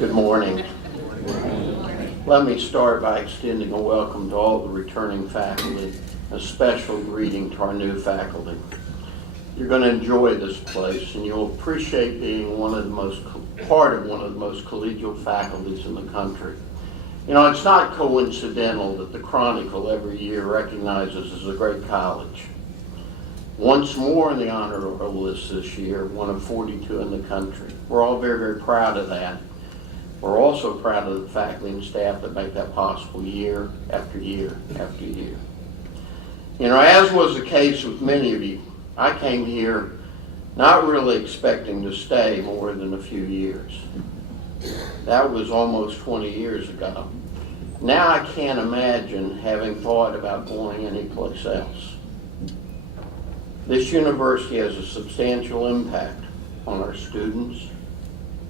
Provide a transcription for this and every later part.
Good morning. Let me start by extending a welcome to all the returning faculty, a special greeting to our new faculty. You're going to enjoy this place, and you'll appreciate being part of one of the most collegial faculties in the country. You know, it's not coincidental that the Chronicle every year recognizes as a great college. Once more in the honor list this year, one of 42 in the country. We're all very, very proud of that. We're also proud of the faculty and staff that make that possible year after year after year. You know, as was the case with many of you, I came here not really expecting to stay more than a few years. That was almost 20 years ago. Now I can't imagine having thought about going anyplace else. This university has a substantial impact on our students,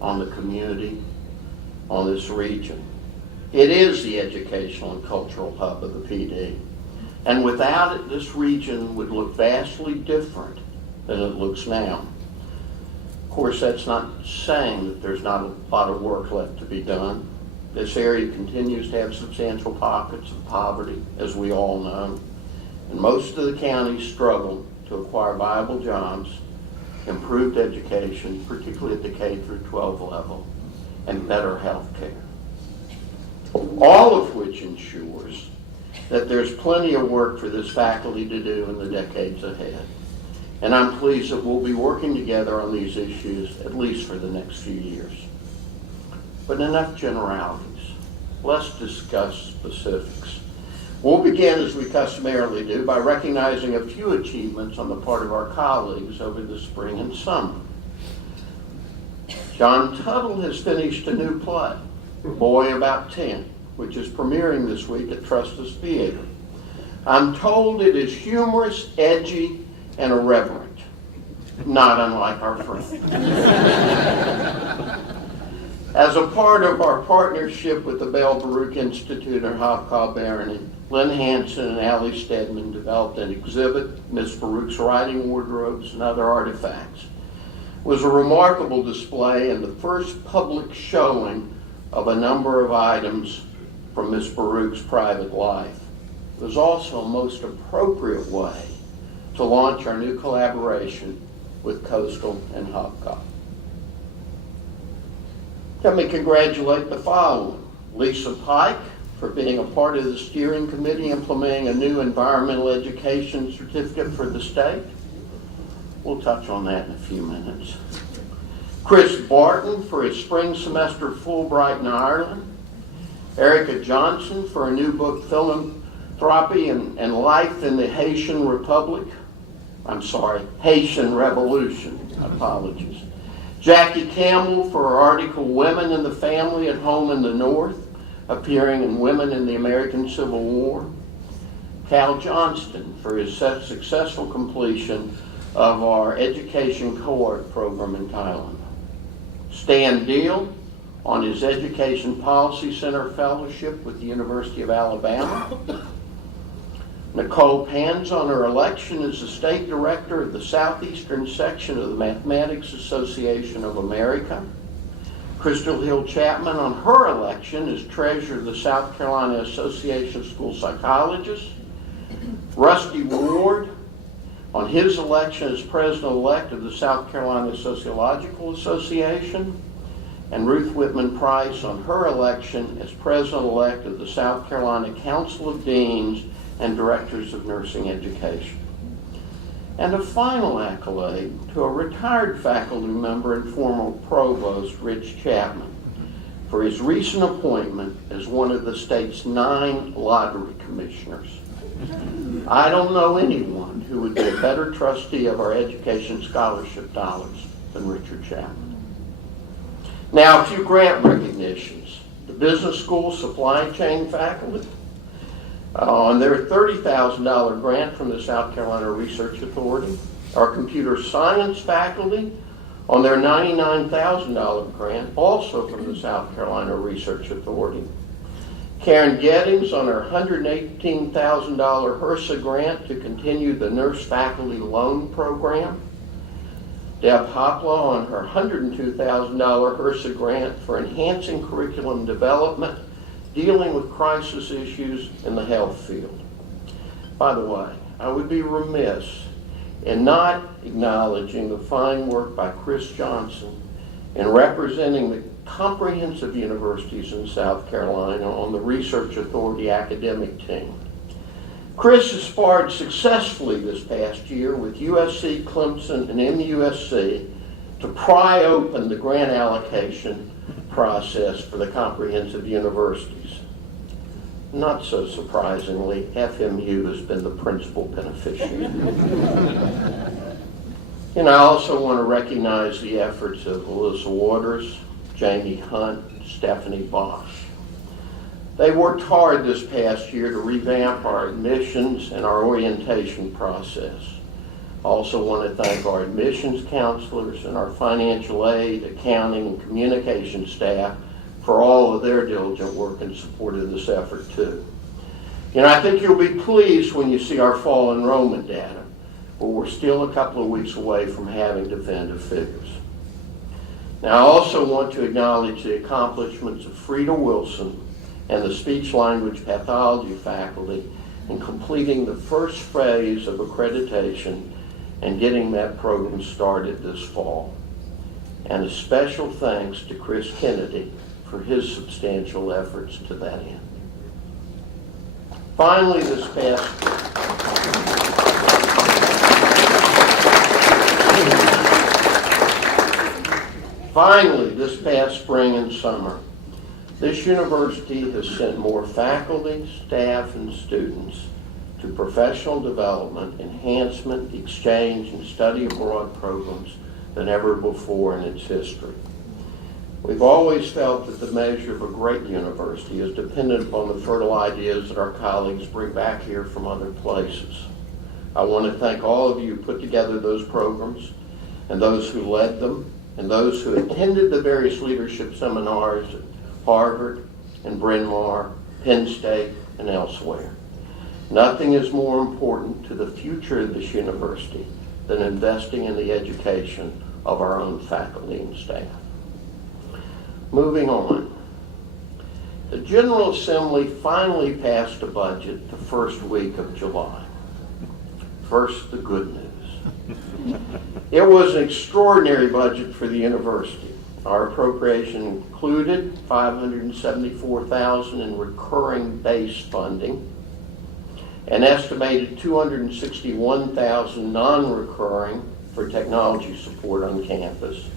on the community, on this region. It is the educational and cultural hub of the PD. And without it, this region would look vastly different than it looks now. Of course, that's not saying that there's not a lot of work left to be done. This area continues to have substantial pockets of poverty, as we all know. And most of the counties struggle to acquire viable jobs, improved education, particularly at the K through 12 level, and better health care. All of which ensures that there's plenty of work for this faculty to do in the decades ahead. And I'm pleased that we'll be working together on these issues at least for the next few years. But enough generalities. Let's discuss specifics. We'll begin, as we customarily do, by recognizing a few achievements on the part of our colleagues over the spring and summer. John Tuttle has finished a new play, Boy About 10, which is premiering this week at Trustus Theater. I'm told it is humorous, edgy, and irreverent, not unlike our friend. As a part of our partnership with the Bell Baruch Institute at Hopkow Barony, Lynn Hansen and Allie Stedman developed an exhibit, Miss Baruch's Writing Wardrobes and Other Artifacts. It was a remarkable display and the first public showing of a number of items from Miss Baruch's private life. It was also a most appropriate way to launch our new collaboration with Coastal and Hopkow. Let me congratulate the following. Lisa Pike for being a part of the steering committee implementing a new environmental education certificate for the state. We'll touch on that in a few minutes. Chris Barton for his spring semester Fulbright in Ireland. Erica Johnson for a new book, Philanthropy and Life in the Haitian Revolution. Apologies. Jackie Campbell for her article, Women in the Family at Home in the North, appearing in Women in the American Civil War. Cal Johnston for his successful completion of our education cohort program in Thailand. Stan Deal on his Education Policy Center Fellowship with the University of Alabama. Nicole Pans on her election as the State Director of the Southeastern Section of the Mathematics Association of America. Crystal Hill Chapman on her election as Treasurer of the South Carolina Association of School Psychologists. Rusty Ward on his election as President-elect of the South Carolina Sociological Association. And Ruth Whitman Price on her election as President-elect of the South Carolina Council of Deans and Directors of Nursing Education. And a final accolade to a retired faculty member and former provost, Rich Chapman, for his recent appointment as one of the state's 9 lottery commissioners. I don't know anyone who would be a better trustee of our education scholarship dollars than Richard Chapman. Now, a few grant recognitions. The business school supply chain faculty, on their $30,000 grant from the South Carolina Research Authority. Our computer science faculty on their $99,000 grant, also from the South Carolina Research Authority. Karen Gettings on her $118,000 HRSA grant to continue the nurse faculty loan program. Deb Hoplaw on her $102,000 HRSA grant for enhancing curriculum development, dealing with crisis issues in the health field. By the way, I would be remiss in not acknowledging the fine work by Chris Johnson in representing the comprehensive universities in South Carolina on the Research Authority academic team. Chris has sparred successfully this past year with USC, Clemson, and MUSC to pry open the grant allocation process for the comprehensive universities. Not so surprisingly, FMU has been the principal beneficiary. And I also want to recognize the efforts of Alyssa Waters, Jamie Hunt, Stephanie Bosch. They worked hard this past year to revamp our admissions and our orientation process. I also want to thank our admissions counselors and our financial aid, accounting, and communication staff for all of their diligent work in support of this effort too. I think you'll be pleased when you see our fall enrollment data, but we're still a couple of weeks away from having definitive figures. Now, I also want to acknowledge the accomplishments of Frida Wilson and the speech-language pathology faculty in completing the first phase of accreditation and getting that program started this fall. And a special thanks to Chris Kennedy for his substantial efforts to that end. Finally, this past spring and summer, this university has sent more faculty, staff, and students to professional development, enhancement, exchange, and study abroad programs than ever before in its history. We've always felt that the measure of a great university is dependent upon the fertile ideas that our colleagues bring back here from other places. I want to thank all of you who put together those programs, and those who led them, and those who attended the various leadership seminars at Harvard and Bryn Mawr, Penn State, and elsewhere. Nothing is more important to the future of this university than investing in the education of our own faculty and staff. Moving on. The General Assembly finally passed a budget the first week of July. First, the good news. It was an extraordinary budget for the university. Our appropriation included $574,000 in recurring base funding, an estimated $261,000 non-recurring for technology support on campus.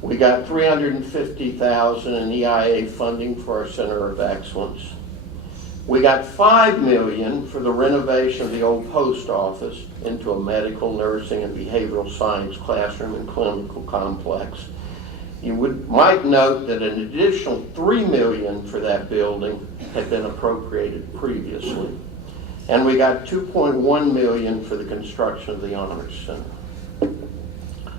We got $350,000 in EIA funding for our Center of Excellence. We got $5 million for the renovation of the old post office into a medical, nursing, and behavioral science classroom and clinical complex. You might note that an additional $3 million for that building had been appropriated previously. And we got $2.1 million for the construction of the Honors Center.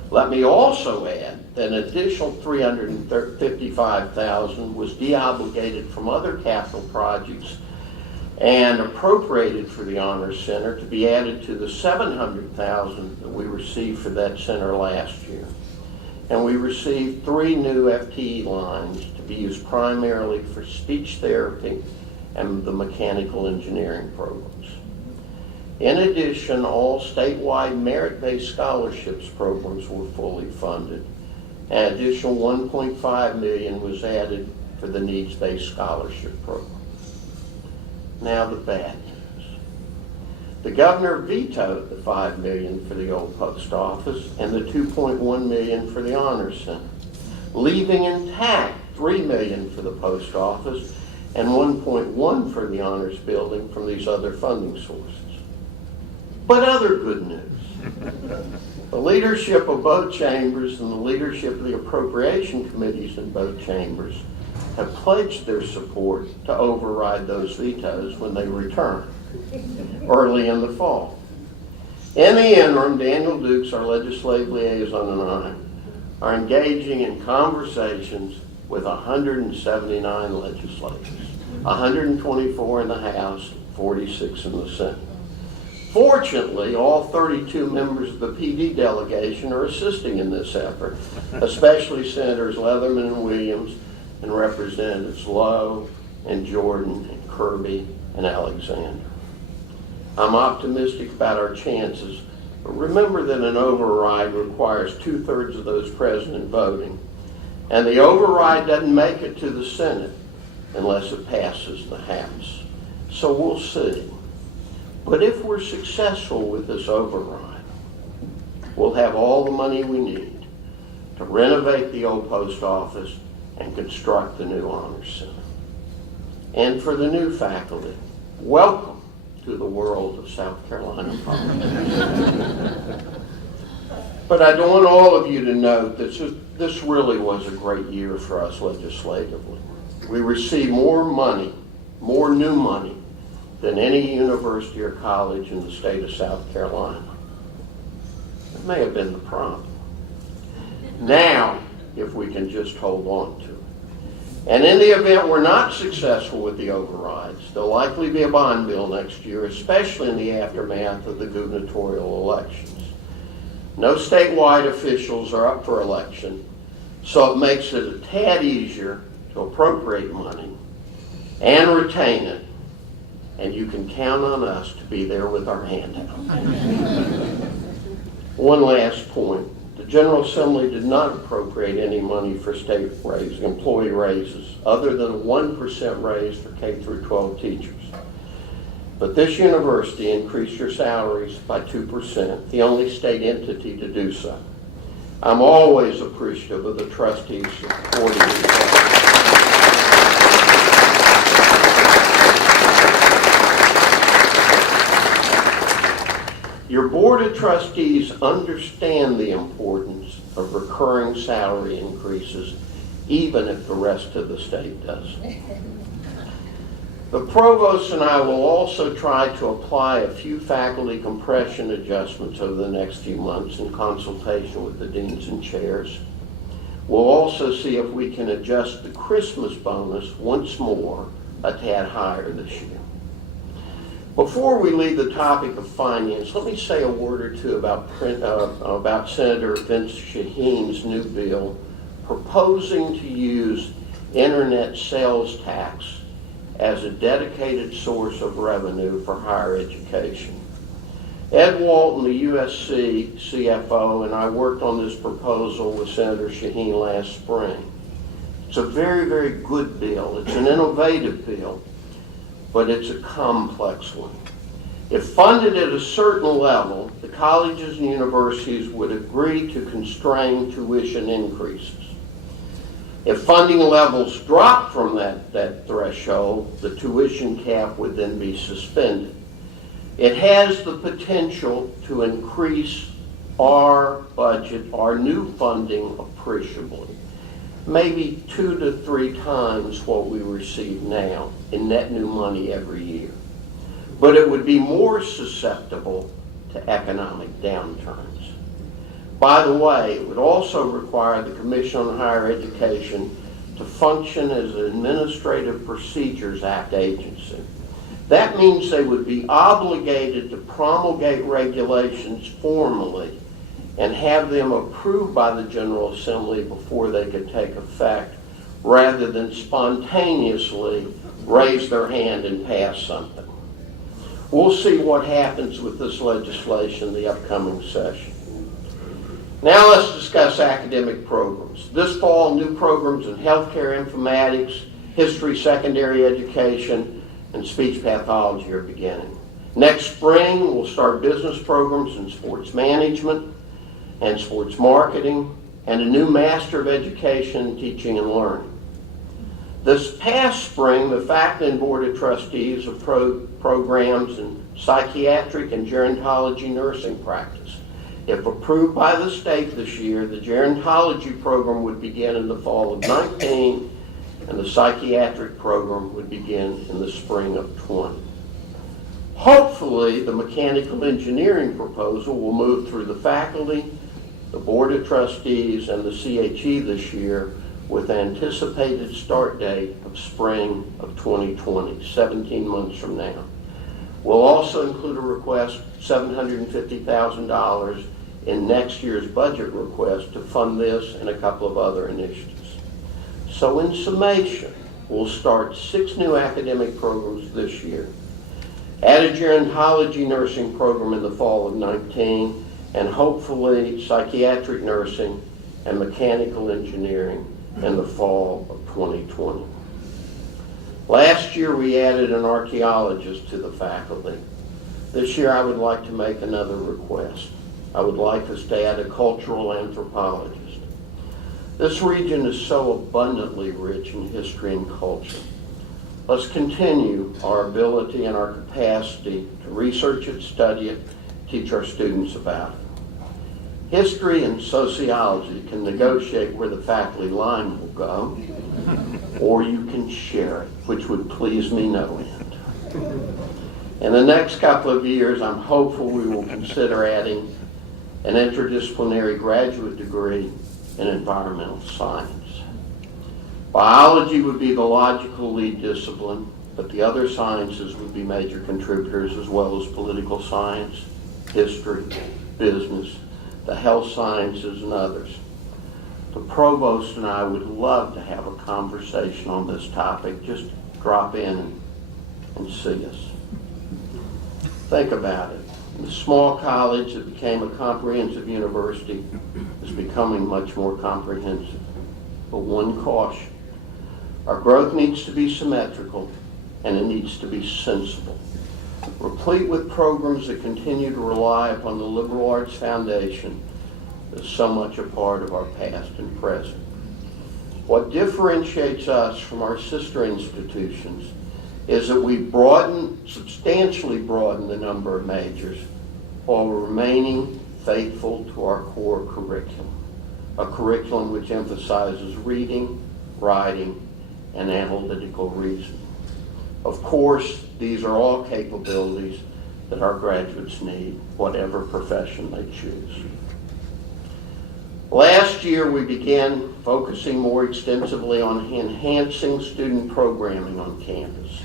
Let me also add that an additional $355,000 was deobligated from other capital projects and appropriated for the Honors Center to be added to the $700,000 that we received for that center last year. And we received 3 new FTE lines to be used primarily for speech therapy and the mechanical engineering programs. In addition, all statewide merit-based scholarships programs were fully funded. An additional $1.5 million was added for the needs-based scholarship program. Now the bad news. The governor vetoed the $5 million for the old post office and the $2.1 million for the Honors Center, leaving intact $3 million for the post office and $1.1 for the Honors Building from these other funding sources. But other good news. The leadership of both chambers and the leadership of the appropriation committees in both chambers have pledged their support to override those vetoes when they return early in the fall. In the interim, Daniel Dukes, our legislative liaison, and I are engaging in conversations with 179 legislators, 124 in the House, 46 in the Senate. Fortunately, all 32 members of the PD delegation are assisting in this effort, especially Senators Leatherman and Williams and Representatives Lowe and Jordan and Kirby and Alexander. I'm optimistic about our chances, but remember that an override requires 2/3 of those present voting, and the override doesn't make it to the Senate unless it passes the House. So we'll see. But if we're successful with this override, we'll have all the money we need to renovate the old post office and construct the new Honor Center. And for the new faculty, welcome to the world of South Carolina politics. But I don't want all of you to note that this really was a great year for us legislatively. We received more money, more new money, than any university or college in the state of South Carolina. It may have been the problem. Now, if we can just hold on to it. And in the event we're not successful with the overrides, there'll likely be a bond bill next year, especially in the aftermath of the gubernatorial elections. No statewide officials are up for election, so it makes it a tad easier to appropriate money and retain it, and you can count on us to be there with our hand out. One last point. The General Assembly did not appropriate any money for state employee raises, other than a 1% raise for K-12 teachers. But this university increased your salaries by 2%, the only state entity to do so. I'm always appreciative of the trustees supporting these. Your Board of Trustees understand the importance of recurring salary increases, even if the rest of the state doesn't. The Provost and I will also try to apply a few faculty compression adjustments over the next few months in consultation with the deans and chairs. We'll also see if we can adjust the Christmas bonus once more a tad higher this year. Before we leave the topic of finance, let me say a word or two about Senator Vince Shaheen's new bill proposing to use internet sales tax as a dedicated source of revenue for higher education. Ed Walton, the USC CFO, and I worked on this proposal with Senator Shaheen last spring. It's a very, very good bill. It's an innovative bill, but it's a complex one. If funded at a certain level, the colleges and universities would agree to constrain tuition increases. If funding levels drop from that threshold, the tuition cap would then be suspended. It has the potential to increase our budget, our new funding, appreciably. Maybe 2 to 3 times what we receive now in net new money every year. But it would be more susceptible to economic downturns. By the way, it would also require the Commission on Higher Education to function as an Administrative Procedures Act agency. That means they would be obligated to promulgate regulations formally and have them approved by the General Assembly before they could take effect, rather than spontaneously raise their hand and pass something. We'll see what happens with this legislation in the upcoming session. Now let's discuss academic programs. This fall, new programs in healthcare, informatics, history, secondary education, and speech pathology are beginning. Next spring, we'll start business programs in sports management and sports marketing, and a new Master of Education, Teaching and Learning. This past spring, the faculty and Board of Trustees of programs in psychiatric and gerontology nursing practice. If approved by the state this year, the gerontology program would begin in the fall of 19, and the psychiatric program would begin in the spring of 20. Hopefully, the mechanical engineering proposal will move through the faculty, the Board of Trustees, and the CHE this year, with anticipated start date of spring of 2020, 17 months from now. We'll also include a request, $750,000 in next year's budget request to fund this and a couple of other initiatives. So in summation, we'll start 6 new academic programs this year. Add a gerontology nursing program in the fall of 19, and hopefully psychiatric nursing and mechanical engineering in the fall of 2020. Last year we added an archaeologist to the faculty. This year I would like to make another request. I would like us to add a cultural anthropologist. This region is so abundantly rich in history and culture. Let's continue our ability and our capacity to research it, study it, teach our students about it. History and sociology can negotiate where the faculty line will go, or you can share it, which would please me no end. In the next couple of years, I'm hopeful we will consider adding an interdisciplinary graduate degree in environmental science. Biology would be the logical lead discipline, but the other sciences would be major contributors, as well as political science, history, business, the health sciences, and others. The provost and I would love to have a conversation on this topic. Just drop in and see us. Think about it. The small college that became a comprehensive university is becoming much more comprehensive. But one caution: our growth needs to be symmetrical, and it needs to be sensible. Replete with programs that continue to rely upon the liberal arts foundation that is so much a part of our past and present. What differentiates us from our sister institutions is that we substantially broaden the number of majors while remaining faithful to our core curriculum, a curriculum which emphasizes reading, writing, and analytical reasoning. Of course, these are all capabilities that our graduates need, whatever profession they choose. Last year, we began focusing more extensively on enhancing student programming on campus.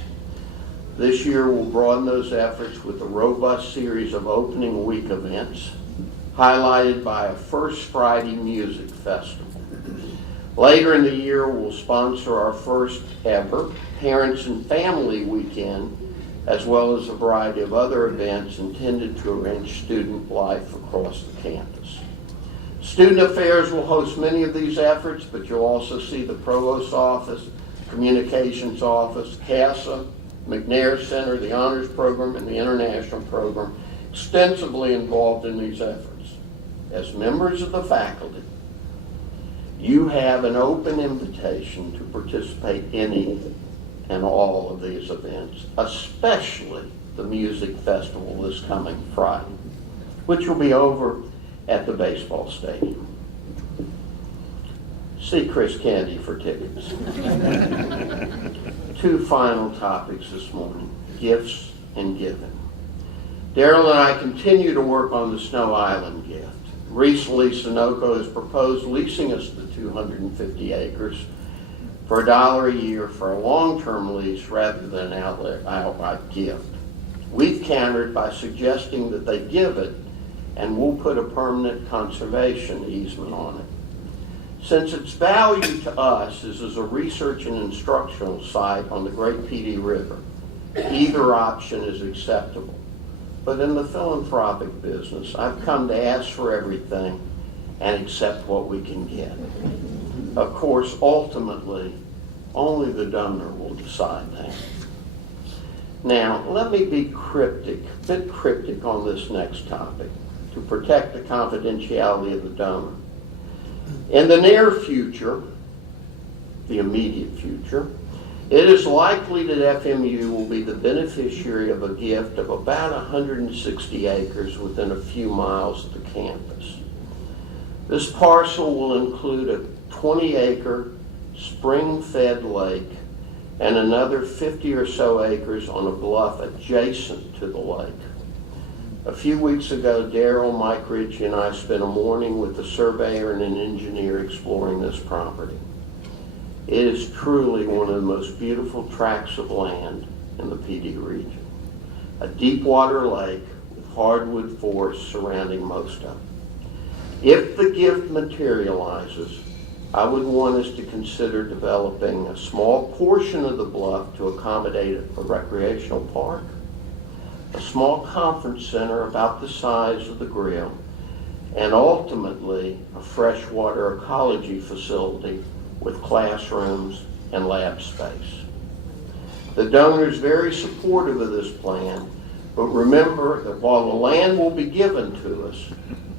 This year, we'll broaden those efforts with a robust series of opening week events, highlighted by a First Friday Music Festival. Later in the year, we'll sponsor our first ever Parents and Family Weekend, as well as a variety of other events intended to enrich student life across the campus. Student Affairs will host many of these efforts, but you'll also see the Provost's Office, Communications Office, CASA, McNair Center, the Honors Program, and the International Program extensively involved in these efforts. As members of the faculty, you have an open invitation to participate in any and all of these events, especially the music festival this coming Friday, which will be over at the baseball stadium. See Chris Candy for tickets. 2 final topics this morning: gifts and giving. Daryl and I continue to work on the Snow Island gift. Recently, Sunoco has proposed leasing us the 250 acres for $1 a year for a long-term lease rather than an outright gift. We've countered by suggesting that they give it, and we'll put a permanent conservation easement on it. Since its value to us is as a research and instructional site on the Great PD River, either option is acceptable. But in the philanthropic business, I've come to ask for everything and accept what we can get. Of course, ultimately, only the donor will decide that. Now, let me be a bit cryptic on this next topic to protect the confidentiality of the donor. In the near future, the immediate future, it is likely that FMU will be the beneficiary of a gift of about 160 acres within a few miles of the campus. This parcel will include a 20-acre spring-fed lake and another 50 or so acres on a bluff adjacent to the lake. A few weeks ago, Daryl, Mike Ritchie, and I spent a morning with a surveyor and an engineer exploring this property. It is truly one of the most beautiful tracts of land in the PD region. a deep water lake with hardwood forests surrounding most of it. If the gift materializes, I would want us to consider developing a small portion of the bluff to accommodate a recreational park, a small conference center about the size of the grill, and ultimately a freshwater ecology facility with classrooms and lab space. The donor is very supportive of this plan, but remember that while the land will be given to us,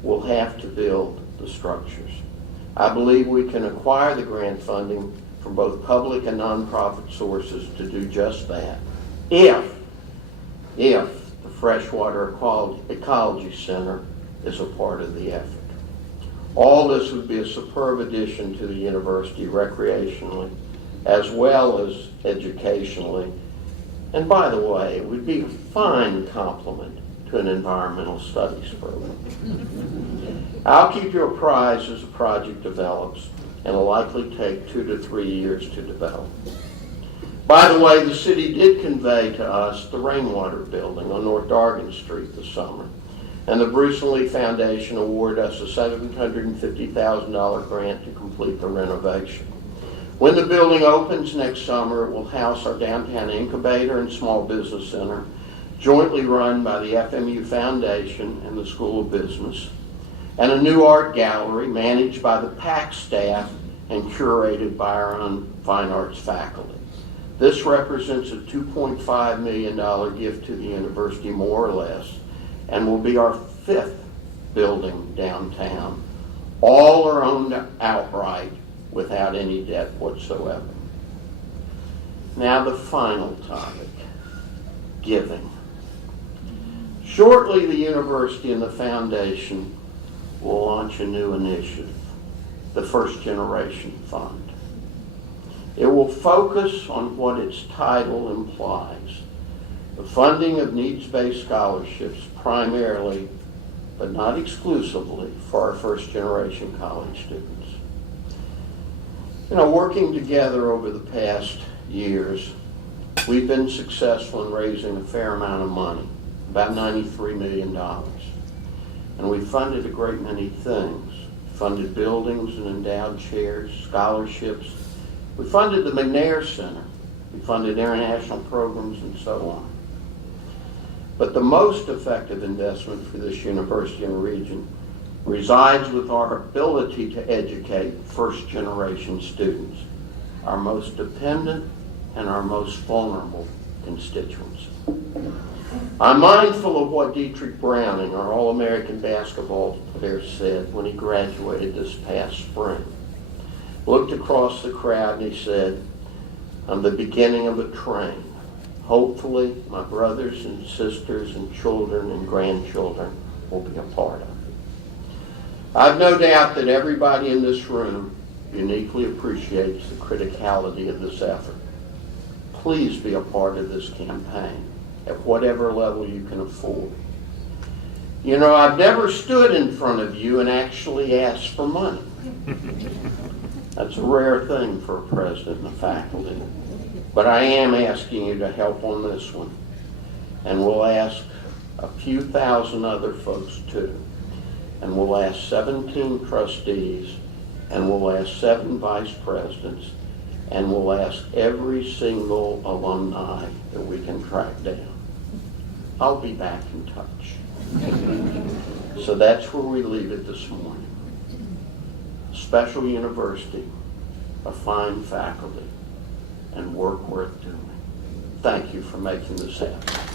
we'll have to build the structures. I believe we can acquire the grant funding from both public and nonprofit sources to do just that, if the Freshwater Ecology Center is a part of the effort. All this would be a superb addition to the university recreationally, as well as educationally. And by the way, it would be a fine complement to an environmental studies program. I'll keep you apprised as the project develops, and it'll likely take 2 to 3 years to develop. By the way, the city did convey to us the Rainwater Building on North Dargan Street this summer, and the Bruce and Lee Foundation awarded us a $750,000 grant to complete the renovation. When the building opens next summer, it will house our downtown incubator and small business center, jointly run by the FMU Foundation and the School of Business, and a new art gallery managed by the PAC staff and curated by our own fine arts faculty. This represents a $2.5 million gift to the university, more or less, and will be our 5th building downtown. All are owned outright without any debt whatsoever. Now the final topic, giving. Shortly, the university and the foundation will launch a new initiative, the First Generation Fund. It will focus on what its title implies, the funding of needs-based scholarships primarily, but not exclusively, for our first-generation college students. You know, working together over the past years, we've been successful in raising a fair amount of money, about $93 million. And we funded a great many things. Funded buildings and endowed chairs, scholarships. We funded the McNair Center. We funded international programs and so on. But the most effective investment for this university and region resides with our ability to educate first-generation students, our most dependent and our most vulnerable constituents. I'm mindful of what Dietrich Browning, our All-American basketball player, said when he graduated this past spring. Looked across the crowd and he said, "I'm the beginning of a train. Hopefully, my brothers and sisters and children and grandchildren will be a part of it." I've no doubt that everybody in this room uniquely appreciates the criticality of this effort. Please be a part of this campaign at whatever level you can afford. You know, I've never stood in front of you and actually asked for money. That's a rare thing for a president and a faculty. But I am asking you to help on this one. And we'll ask a few thousand other folks too. And we'll ask 17 trustees, and we'll ask 7 vice presidents, and we'll ask every single alumni that we can track down. I'll be back in touch. So that's where we leave it this morning. A special university, a fine faculty, and work worth doing. Thank you for making this happen.